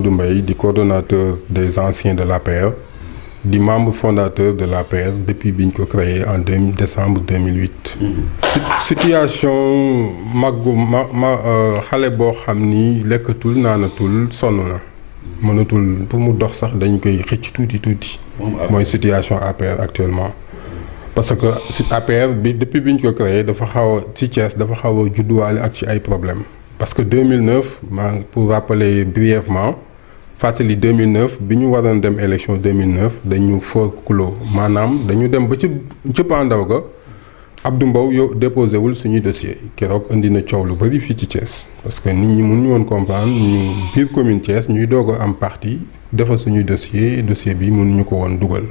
Mamadou Mbaye di coordonnateur des anciens de l'APR di membre fondateur de l'APR depuis bi ñu ko créé en décembre 2008. situation xale boo xam ni lekkatul naanatul sonn na mënatul pour mu dox sax dañ koy xëcc tuuti mooy situation APR actuellement. parce que APR bi depuis bi ñu ko créé dafa xaw a ci Thiès dafa xaw a judduwaale ak ci ay problèmes parce que 2009 pour rappeler brièvement fàttali 2009 bi ñu waroon dem élection 2009 dañu forclos maanaam dañu dem ba ci cëppaandaw ga Abdou Mbow yow déposé wul suñuy dossier keroog indi na coow lu bëri fii ci Thiès parce que nit ñi mënuñu woon comprendre ñu biir commune Thiès ñuy doog a am parti defar suñuy dossier bi mënuñu ko woon dugal.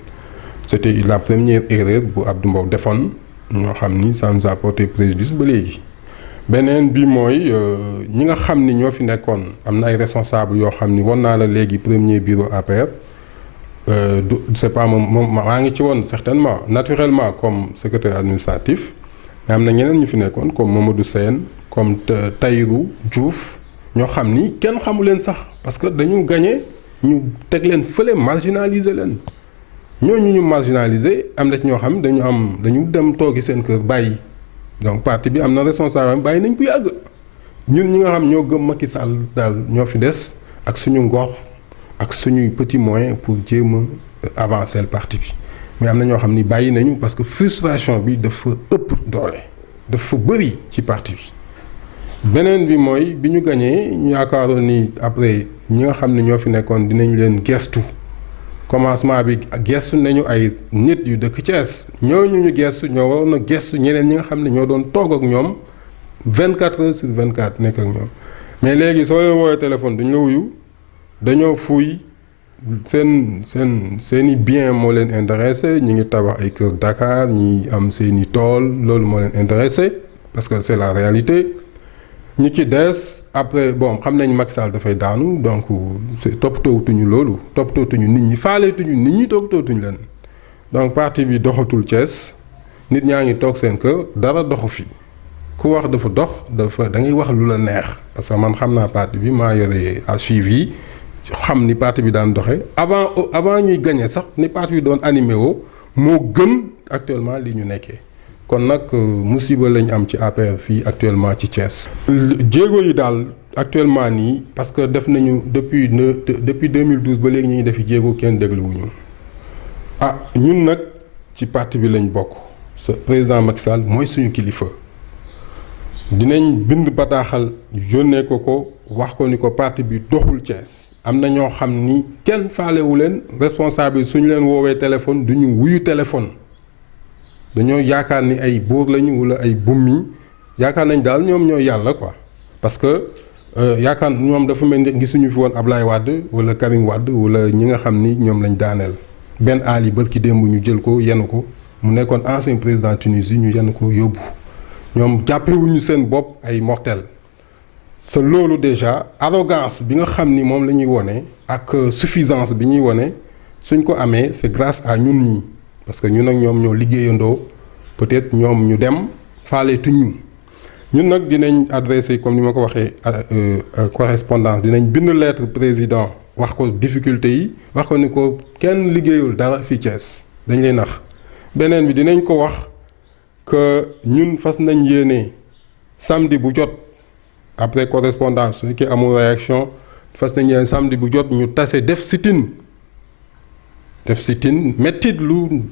C'était la première erreur bu Abdou Mbow defoon ñoo xam ni ça nous a porté préjudice ba léegi. beneen bi mooy ñi nga xam ni ñoo fi nekkoon am na ay responsables yoo xam ni wan naa la léegi premier bureau APR c'est pas moom maa ngi ci woon certainement naturellement comme secrétaire administratif mais am na ñeneen ñu fi nekkoon comme Mamadou Sène comme Taïrou Diouf ñoo xam ni kenn xamu leen sax parce que dañu gagné ñu teg leen fële marginaliser leen ñooñu ñu marginaliser am na ci ñoo xam dañu dem toogi seen kër bàyyi. donc parti bi am na responsable bàyyi nañ bu yàgg ñun ñi nga xam ñoo gëm Macky Sall daal ñoo fi des ak suñu ngor ak suñuy petits moyens pour jéem a avancer le parti bi mais am na ñoo xam ni bàyyi nañu parce que frustration bi dafa ëpp doole dafa bëri ci parti bi. beneen bi mooy bi ñu gañee ñu yaakaaroon ni après ñi nga xam ne ñoo fi nekkoon dinañ leen gestu commencement bi gestu nañu ay nit yu dëkk Thiès ñooñu ñu gestu ñoo waroon a gestu ñeneen ñi nga xam ne ñoo doon toog ak ñoom 24 heures sur 24 nekk ak ñoom mais léegi soo leen woowee téléphone duñ la wuyu dañoo fuuy seeni bien moo leen intéressé ñi ngi tabax ay kër Dakar ñi am seeni tool loolu moo leen intéressé parce que c'est la réalité ñi ci des après bon xam nañ Macky Sall dafay daanu donc toppatootuñu loolu toppatootuñu nit ñi faaleetuñu nit ñi toppatootuñu leen donc parti bi doxatul Thiès nit ñaa ngi toog seen kër dara doxu fi ku wax dafa dox da ngay wax lu la neex parce que man xam naa parti bi maa yore archive yi xam ni parti bi daan doxee avant ñuy gagné sax ni parti bi doon animé woo moo gën actuellement li ñu nekkee. kon nag musiba lañ am ci APR fii actuellement ci Thiès. jéego yi daal actuellement nii parce que def nañu depuis 2012 ba léegi ñu ngi defi jéego kenn dégluwuñu ñun nag ci parti bi lañ bokk sa président Macky Sall mooy suñu kilifa dinañ bind bataaxal yónnee ko wax ko ni ko parti bi doxul Thiès am na ñoo xam ni kenn faalewu leen responsable suñu leen woowee téléphone duñu wuyu téléphone. dañoo yaakaar ni ay buur lañu wala ay bummi yaakaar nañ daal ñoom ñooy yàlla quoi parce que yaakaar ñoom dafa mel ni gisuñu fi woon Ablaye Wade wala Karim Wade wala ñi nga xam ni ñoom lañ daaneel Ben Ali bërki démb ñu jël ko yenn ko mu nekkoon ancien président Tunisie ñu yenn ko yóbbu ñoom jàppewuñu seen bopp ay mortel sa loolu déjà arrogance bi nga xam ni moom la ñuy wone ak suffisance bi ñuy wone suñ ko amee c'est grâce à ñun ñi parce que ñun ak ñoom ñoo liggéeyandoo peut-être ñoom ñu dem faaleetuñ ñun nag dinañ adressé comme ni ma ko waxee correspondance dinañ bind lettre président wax ko difficulté yi wax ko ni ko kenn liggéeyul dara fii Thiès dañ lay nax beneen bi dinañ ko wax que ñun fas nañ yéene samedi bu jot après correspondance su fekkee amul réaction fas nañ yéene samedi bu jot ñu tase def sit-in mettit lu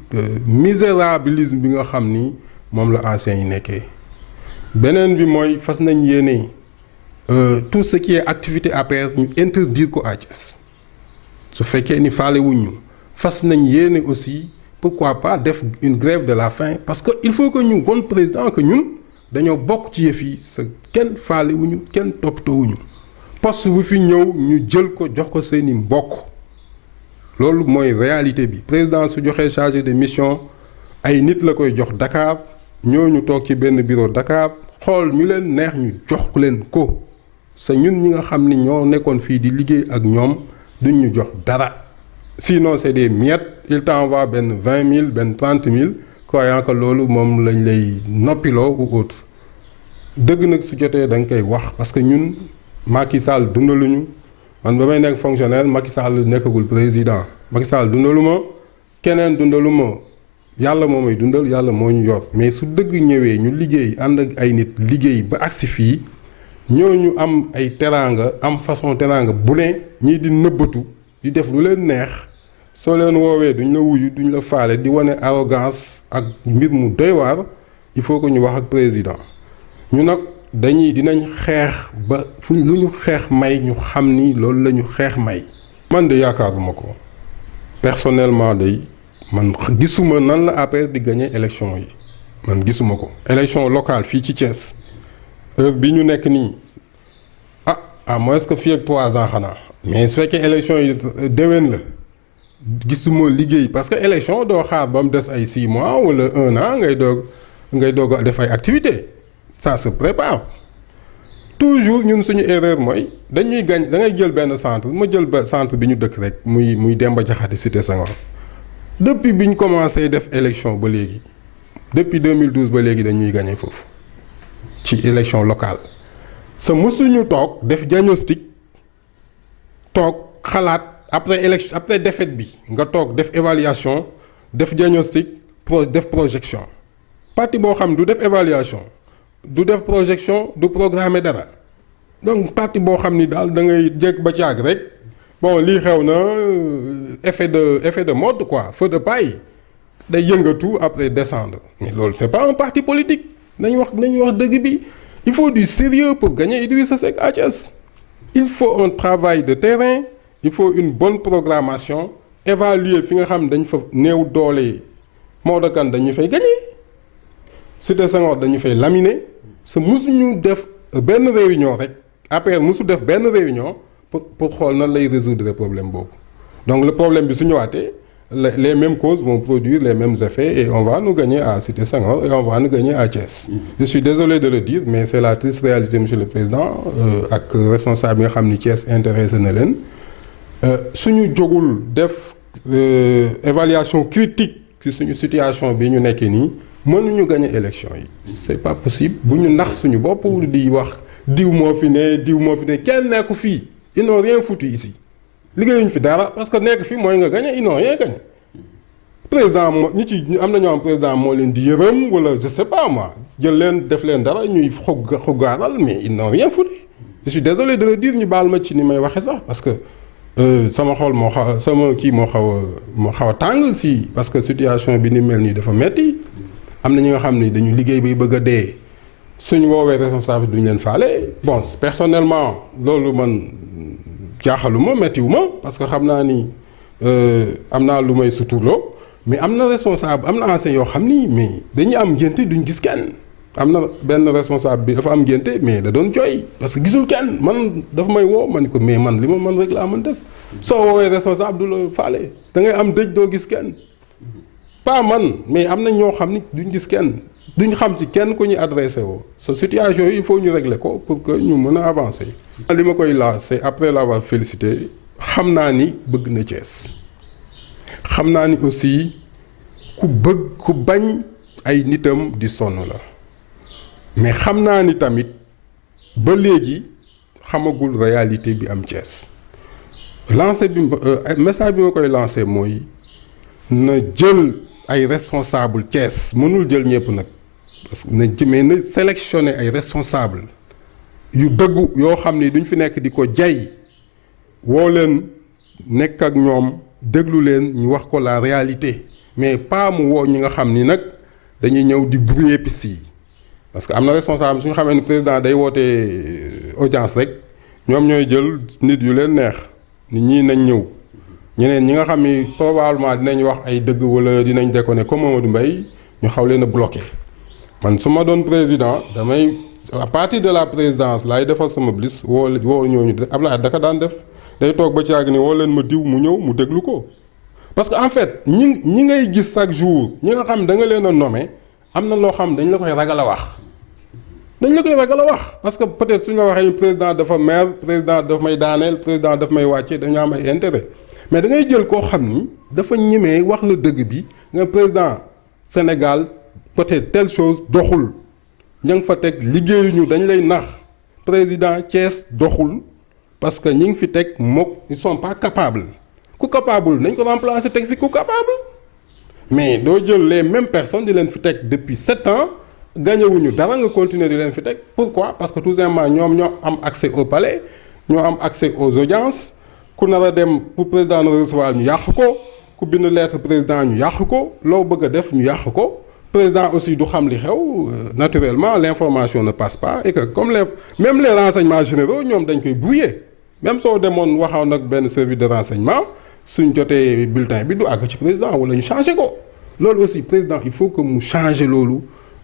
misérabilisme bi nga xam ni moom la anciens yi nekkee beneen bi mooy fas nañ yéene tout ce qui est activité APR ñu interdire ko à Thiès su fekkee ni faale wuñu fas nañ yéene aussi pourquoi pas def une grève de la faim parce que il faut que ñu won président que ñun dañoo bokk ci yëf yi sa kenn faale wuñu kenn toppatoo wuñu poste bu fi ñëw ñu jël ko jox ko seeni mbokk loolu mooy réalité bi président su joxee chargé de mission ay nit la koy jox Dakar ñooñu toog ci benn bureau Dakar xool ñu leen neex ñu jox leen ko sa ñun ñi nga xam ni ñoo nekkoon fii di liggéey ak ñoom duñ ñu jox dara sinon c'est des miettes il t'envoie benn 20 000 benn 30 000 croyant que loolu moom lañ lay noppiloo ou autre dëgg nag su jotee da nga koy wax parce que ñun Macky Sall dundaluñu man ba may nekk fonctionnaire Macky Sall nekkagul président Macky Sall dundalu ma keneen dundalu ma yàlla moo may dundal yàlla moo ñu yor mais su dëgg ñëwee ñu liggéey ànd ak ay nit liggéey ba agsi fii ñooñu am ay teraanga am façon teraanga bu ne ñii di nëbbatu di def lu leen neex soo leen woowee duñ la wuyu duñ la faale di wane arrogance ak mbir mu doy waar il faut que ñu wax ak président ñu nag dinañ xeex ba fu lu ñu xeex may ñu xam ni loolu la ñu xeex may. man de yaakaaruma ko personnellement day man gisuma nan la APR di gagner élection yi man gisuma ko. élection locale fii ci Thiès heure bi ñu nekk nii à moins que fii ak 3 ans xanaa mais su fekkee élection yi déwén la gisuma liggéey parce que élection doo xaar ba mu des ay 6 mois wala 1 an ngay doog a def ay activités ça se prépare toujours ñun suñu erreur mooy dañuy gañ da ngay jël benn centre ma jël centre bi ñu dëkk rek muy Demba Diakhaté Cité Senghor depuis bi ñu commencé def élection ba léegi depuis 2012 ba léegi dañuy gagné foofu ci élection locale sa mësuñu toog def diagnostic toog xalaat après élection après défaite bi nga toog def évaluation def diagnostic def projection parti boo xam du def évaluation du def projection du programmer dara donc parti boo xam ni daal da ngay jékk ba caag rek bon lii xew na effet de mode quoi feu de paille day yëngatu après descendre mais loolu c'est pas un parti politique nañu wax dëgg bi il faut du sérieux pour gagner Idrissa Seck à Thiès il faut un travail de terrain il faut une bonne programmation évaluer fi nga xam dañ fa néew doole Maodo Kane dañu fay gagner Cité Senghor dañu fay laminer sa musuñu def benn réunion rek APR musu def benn réunion pour xool nan lay résoudre problème boobu donc le problème bi su ñëwaatee les mêmes causes vont produire les mêmes effets et on va nous gagner à Cité Senghor et on va nous gagner à Thiès. Je suis désolé de le dire mais c'est la triste réalité monsieur le président ak responsable yi nga xam ni Thiès intéressé na leen suñu jógul def évaluation critique ci suñu situation bi ñu nekkee nii mënuñu gagner élection yi c'est pas possible bu ñu nax suñu bopp di wax diw moo fi ne kenn nekku fii ils n'ont rien foutu ici liggéeyuñ fi dara parce que nekk fi mooy nga gagner ils n'ont rien gagné président moo ñi ci am na ñoo am président moo leen di yërëm wala je sais pas moi jël leen def leen dara ñuy xogaaral mais ils n'ont rien foutu je suis désolé de le dire ñu baal ma ci ni may waxe sax parce que sama xol moo xaw a tàng si parce que situation bi ni mel nii dafa metti am na ñi nga xam ni dañu liggéey bay bëgg a dee suñu woowee responsable duñu leen faale bon personnellement loolu man jaaxaluma méttiwuma parce que xam naa ni am naa lu may suturloo mais am na responsable am na ancien yoo xam ni mais dañuy am ngénte duñ gis kenn am na benn responsable bi dafa am ngénte mais da doon jooy parce que gisul kenn man dafa may woo man ko mais man li ma mën rek laa mën def soo woowee responsable du la faale da ngay am dëj doo gis kenn pas man mais am na ñoo xam ni duñ gis kenn duñ xam ci kenn ku ñuy adressé woo sa situation yi il faut ñu régler ko pour que ñu mën a avancer. li ma koy lancer après l'avoir félicité xam naa ni bëgg na Thiès xam naa ni aussi ku bañ ay nitam di sonn la mais xam naa ni tamit ba léegi xamagul réalité bi am Thiès lancer bi message bi ma koy lancer mooy na jël ay responsable Thiès mënul jël ñëpp nag parce que na sélectionner ay responsable yu dëggu yoo xam ni duñ fi nekk di ko jay woo leen nekk ak ñoom déglu leen ñu wax ko la réalité mais pas mu woo ñi nga xam ni nag dañuy ñëw di brouiller piste yi parce que am na responsable suñu xamee ni président day woote audience rek ñoom ñooy jël nit yu leen neex nit ñi nañ ñëw ñeneen ñi nga xam ni probablement dinañ wax ay dëgg wala dinañ déconner comme Mamadou Mbaye ñu xaw leen a bloqué man su ma doon président damay à partir de la présidence laay defal sama liste woo ñooñu Abdoulaye daka daan def day toog ba ci àgg ni woo leen ma diw mu ñëw mu déglu ko parce que en fait ñi ngay gis chaque jour ñi nga xam da nga leen a nommé am na loo xam dañ la koy ragal a wax parce que peut-être suñu la waxee président dafa maire président daf may daaneel président daf may wàcce dañu am ay intérêt mais da ngay jël koo xam ni dafa ñemee wax la dëgg bi nga président Sénégal peut-être telle chose doxul ña nga fa teg liggéeyuñu dañ lay nax président Thiès doxul parce que ñi ngi fi teg mook ils sont pas capables ku capable nañ ko remplacer teg fi ku capable mais doo jël les mêmes personnes di leen fi teg depuis 7 ans gañewuñu dara nga continuer di leen fi teg pourquoi parce que tout simplement ñoom ñoo am accès au palais ñoo am accès aux audiences ku nar a dem pour président na recevoir ñu yàq ko ku bind lettre président ñu yàq ko loo bëgg a def ñu yàq ko président aussi du xam li xew naturellement l'information ne passe pas et que comme même les renseignements généraux ñoom dañ koy brouiller même soo demoon waxaw nag benn service de renseignement suñ jotee bulletin bi du àgg ci président wala ñu changer ko loolu aussi président il faut que mu changer loolu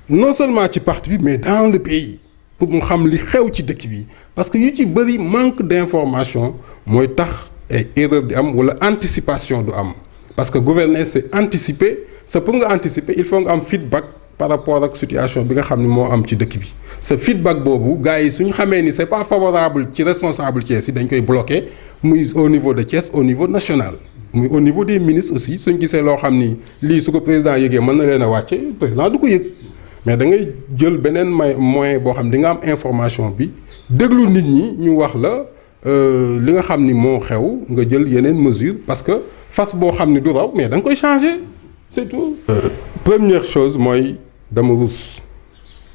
non seulement ci parti bi mais dans le pays pour mu xam li xew ci dëkk bi parce que yu ci bëri manque d'information mooy tax ay erreur di am wala anticipation du am parce que gouverner c'est anticiper c'est pour nga anticiper il faut nga am feedback par rapport ak situation bi nga xam ne moo am ci dëkk bi ce feedback boobu gars yi suñu xamee ni c'est pas favorable ci responsable Thiès yi dañ koy bloquer muy au niveau de Thiès au niveau national muy au niveau des ministres aussi suñ gisee loo xam ni lii su ko président yëgee mën na leen a wàcce président du ko yëg mais da ngay jël beneen moyen boo xam di nga am information bi déglu nit ñi ñu wax la li nga xam ni moo xew nga jël yeneen mesure parce que fas boo xam ni du raw mais da nga koy changer c'est tout. Première chose mooy dama rus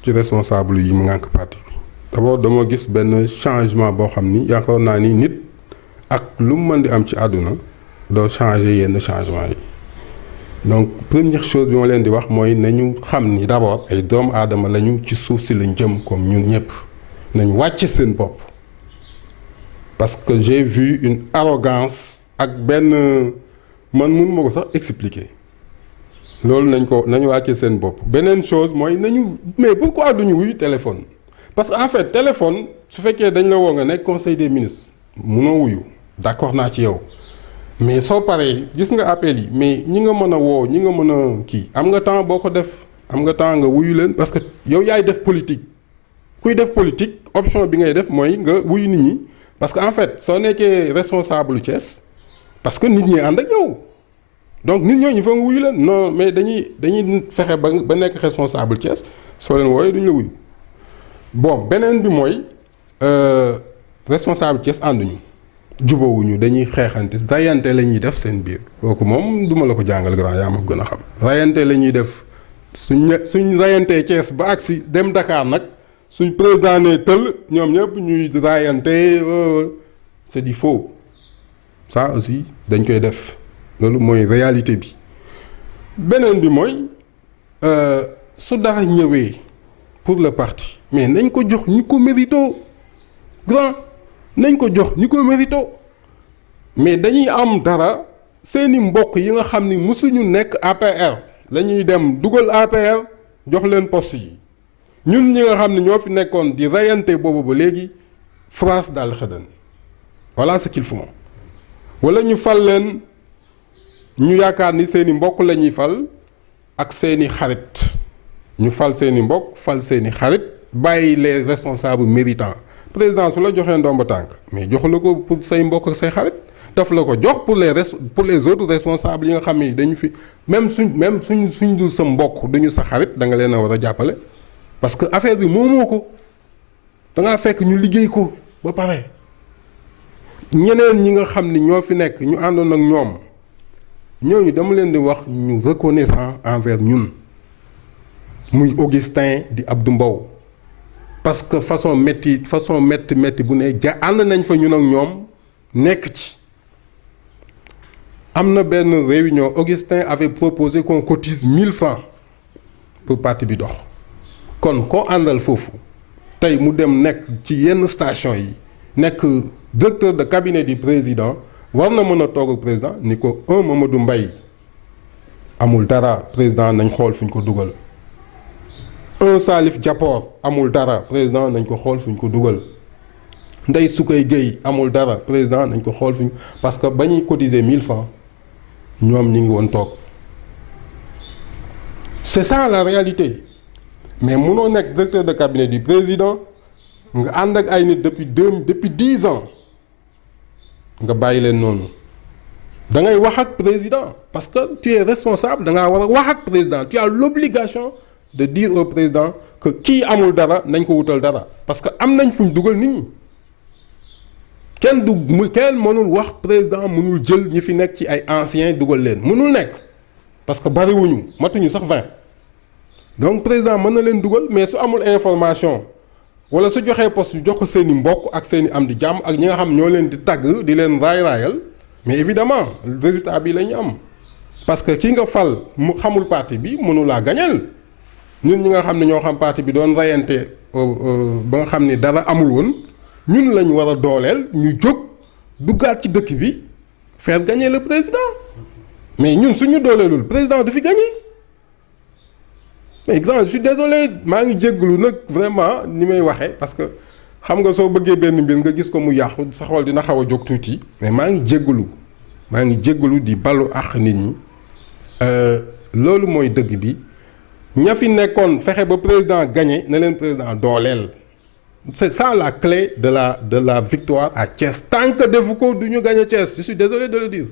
ci responsable yi mu ngànk parti bi d'abord dama gis benn changement boo xam ni yaakaar naa ni nit ak lu mu mën di am ci àdduna doo changer yenn changement yi donc première chose bi ma leen di wax mooy nañu xam ni d'abord ay doomu aadama lañu ci suuf si lañ jëm comme ñun ñëpp nañ wàcce seen bopp parce que j'ai vu une arrogance ak benn man mënuma ko sax expliquer loolu nañu wàcce seen bopp beneen chose mooy nañu mais pourquoi duñu wuyu téléphone parce que en fait téléphone su fekkee dañ la woo nga nekk conseil des ministres munoo wuyu d'accord naa ci yow mais soo paree gis nga appel yi mais ñi nga mën a woo ñi nga mën a kii am nga temps boo ko def am nga temps nga wuyu leen parce que yow yaay def politique kuy def politique option bi ngay def mooy nga wuyu nit ñi parce que en fait soo nekkee responsable Thiès parce que nit ñi ànd ak yow donc nit ñooñu fa nga wuyu leen non mais dañuy fexe ba nekk responsable Thiès soo leen wooyee duñu la wuyu bon beneen bi mooy responsable Thiès ànduñu jubóowuñu dañuy xeexante rayante la ñuy def seen biir kooku moom duma la ko jàngal grand yaa ma gën a xam rayante la ñuy def suñ rayantee Thiès ba agsi dem Dakar nag suñ président ne tël ñoom ñëpp ñuy rayante c'est du faux ça aussi dañ koy def loolu mooy réalité bi beneen bi mooy su dara ñëwee pour le parti mais nañ ko jox ñi ko mérito grand nañ ko jox ñi ko mérito mais dañuy am dara seeni mbokk yi nga xam ni mësuñu nekk APR la ñuy dem dugal APR jox leen poste yi ñun ñi nga xam ne ñoo fi nekkoon di rayante boobu ba léegi France daal xëdan voilà ce qu'ils font wala ñu fal leen ñu yaakaar ni seeni mbokk la ñuy fal ak seeni xarit ñu fal seeni mbokk fal seeni xarit bàyyi les responsables méritants président su la joxee ndomba tànk mais joxu la ko pour say mbokk ak say xarit daf la ko jox pour les autres responsables yi nga xam ni dañu fi même suñ dul sa mbokk duñu sa xarit da nga leen a war a jàppale parce que affaire bi moomoo ko da ngaa fekk ñu liggéey ko ba pare ñeneen ñi nga xam ni ñoo fi nekk ñu àndoon ak ñoom ñooñu dama leen di wax ñu reconnaissant envers ñun muy Augustin di Abdou Mbow parce que façon métti bu ne ànd nañ fa ñun ak ñoom nekk ci am na benn réunion Augustin avait proposé qu'on cotise 1000 francs pour parti bi dox kon koo àndal foofu tey mu dem nekk ci yenn station yi nekk directeur de cabinet du président war na mën a toog ak président ni ko Mamadou Mbaye amul dara président nañ xool fu ñu ko dugal Salif Diapor amul dara président nañ ko xool fu ñu ko dugal Ndeye Soukay Gueye amul dara président nañ ko xool fu ñu parce que ba ñuy cotiser 1000 francs ñoom ñu ngi woon toog c'est ça la réalité mais mënoo nekk directeur de cabinet du président nga ànd ak ay nit depuis 10 ans nga bàyyi leen noonu da ngay wax ak président parce que tu es responsable da ngaa war a wax ak président tu as l'obligation de dire au président que kii amul dara nañ ko wutal dara parce que am nañ fuñ dugal nit ñi kenn mënul wax président mënul jël ñi fi nekk ci ay anciens dugal leen mënul nekk parce que bariwuñu matuñu sax 20 donc président mën na leen dugal mais su amul information wala su joxee poste yu jox ko seen i mbokk ak seen i am di jàmm ak ñi nga xam ñoo leen di tagg di leen raay-raayal mais évidemment résultat bi la ñu am parce que ki nga fal mu xamul parti bi mënu laa gañal ñun ñi nga xam ne ñoo xam parti bi doon rayante ba nga xam ni dara amul woon ñun lañ war a dooleel ñu jóg duggaat ci dëkk bi faire gagner le président mais ñun suñu dooleelul président du fi gagner mais grand je suis désolé maa ngi jégglu nag vraiment ni may waxee parce que xam nga soo bëggee benn mbir nga gis ko mu yàqu sa xol dina xaw a jóg tuuti mais maa ngi jégglu di balu àq nit ñi loolu mooy dëgg bi ña fi nekkoon fexe ba président gagné na leen président dooleel c'est ça la clé de la victoire à Thiès tant que defu ko du ñu gagné Thiès je suis désolé de le dire.